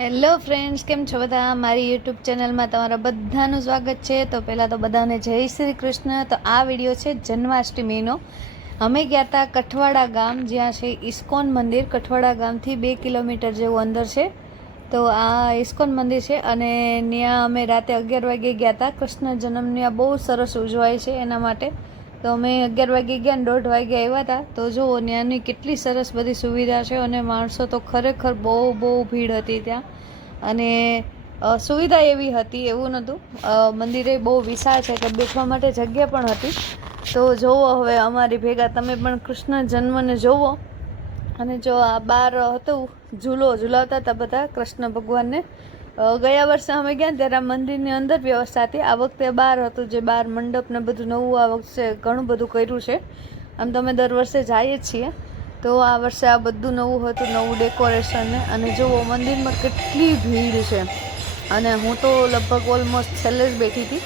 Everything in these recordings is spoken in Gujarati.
હેલો ફ્રેન્ડ્સ, કેમ છો બધા? મારી યુટ્યુબ ચેનલમાં તમારા બધાનું સ્વાગત છે. તો પહેલાં તો બધાને જય શ્રી કૃષ્ણ. તો આ વિડીયો છે જન્માષ્ટમીનો. અમે ગયા હતા કઠવાડા ગામ, જ્યાં છે ઇસ્કોન મંદિર. કઠવાડા ગામથી 2 કિલોમીટર જેવું અંદર છે. તો આ ઇસ્કોન મંદિર છે અને ત્યાં અમે રાતે 11 વાગે ગયા હતા. કૃષ્ણ જન્મ ત્યાં બહુ સરસ ઉજવાય છે, એના માટે તો અમે 11 વાગે ગયા ને 1:30 વાગે આવ્યા હતા. તો જુઓ ત્યાંની કેટલી સરસ બધી સુવિધા છે અને માણસો તો ખરેખર બહુ ભીડ હતી ત્યાં. અને સુવિધા એવી હતી, એવું નહોતું. મંદિરે બહુ વિશાળ છે, તો બેસવા માટે જગ્યા પણ હતી. તો જોવો હવે અમારી ભેગા તમે પણ કૃષ્ણ જન્મને જોવો. અને જો આ બહાર હતું ઝૂલો ઝૂલાવતા હતા બધા કૃષ્ણ ભગવાનને. ગયા વર્ષે અમે ગયા ત્યારે આ મંદિરની અંદર વ્યવસ્થા હતી. આ વખતે બહાર હતું, જે બહાર મંડપ ને બધું નવું આ વખતે ઘણું બધું કર્યું છે. આમ તો અમે દર વર્ષે જઈએ જ છીએ, તો આ વર્ષે આ બધું નવું હતું, નવું ડેકોરેશન ને. અને જુઓ મંદિરમાં કેટલી ભીડ છે. અને હું તો લગભગ ઓલમોસ્ટ છેલ્લે જ બેઠી હતી,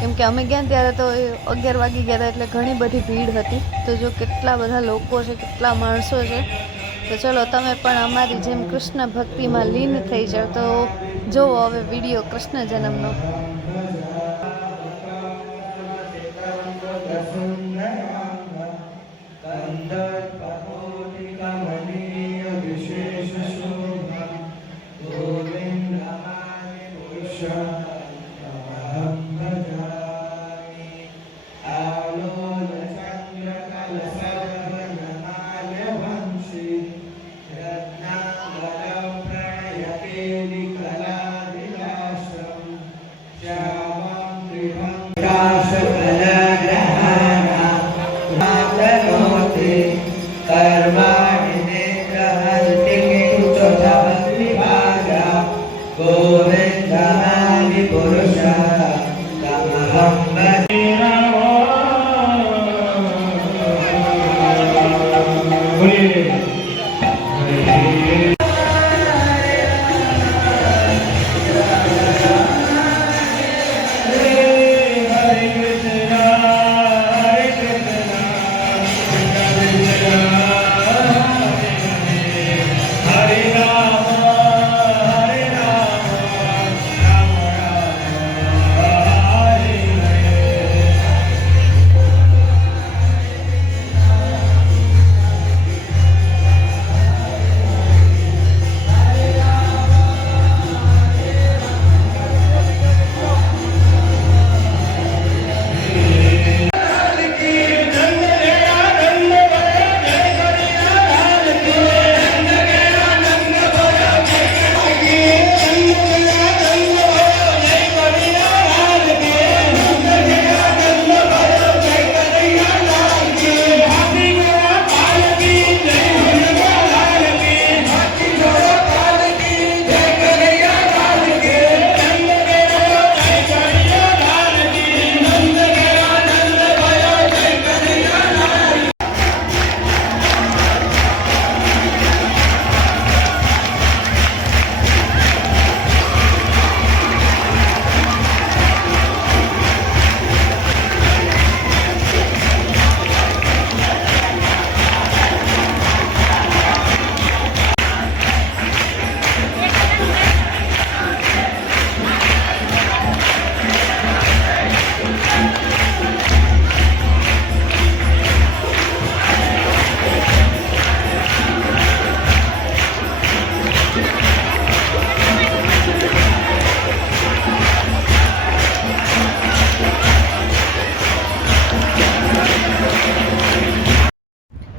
કેમ કે અમે ગયા ત્યારે તો 11 વાગી ગયા હતા, એટલે ઘણી બધી ભીડ હતી. તો જો કેટલા બધા લોકો છે, કેટલા માણસો છે. તો ચલો તમે પણ અમારી જેમ કૃષ્ણ ભક્તિમાં લીન થઈ જાઓ. તો જુઓ હવે વિડીયો કૃષ્ણ જન્મનો.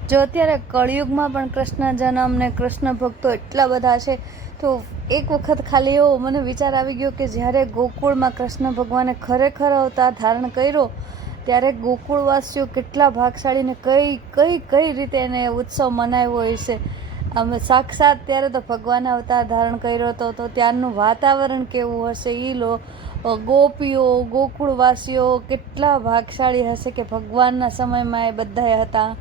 જો અત્યારે કળિયુગમાં પણ કૃષ્ણ જન્મ ને કૃષ્ણ ભક્તો એટલા બધા છે. તો એક વખત ખાલી એવો મને વિચાર આવી ગયો કે જ્યારે ગોકુળમાં કૃષ્ણ ભગવાને ખરેખર અવતાર ધારણ કર્યો, ત્યારે ગોકુળવાસીઓ કેટલા ભાગશાળીને કઈ રીતે એને ઉત્સવ મનાવ્યો હશે. અમે સાક્ષાત ત્યારે તો ભગવાન અવતાર ધારણ કર્યો હતો, તો ત્યારનું વાતાવરણ કેવું હશે, ગોપીઓ ગોકુળવાસીઓ કેટલા ભાગશાળી હશે કે ભગવાનના સમયમાં એ બધાએ હતા.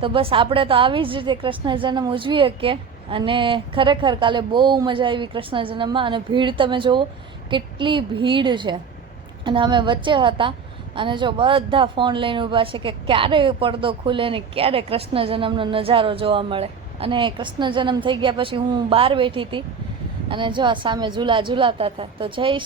તો બસ આપણે તો આવી જ રીતે કૃષ્ણ જન્મ ઉજવી શકીએ. અને ખરેખર કાલે બહુ મજા આવી કૃષ્ણ જન્મમાં. અને ભીડ તમે જુઓ કેટલી ભીડ છે. અને અમે વચ્ચે હતા અને જો બધા ફોન લઈને ઊભા છે કે ક્યારે પડદો ખુલે ને ક્યારે કૃષ્ણ જન્મનો નજારો જોવા મળે. અને કૃષ્ણ જન્મ થઈ ગયા પછી હું બહાર બેઠી હતી અને જો આ સામે ઝૂલા ઝૂલાતા હતા. તો જય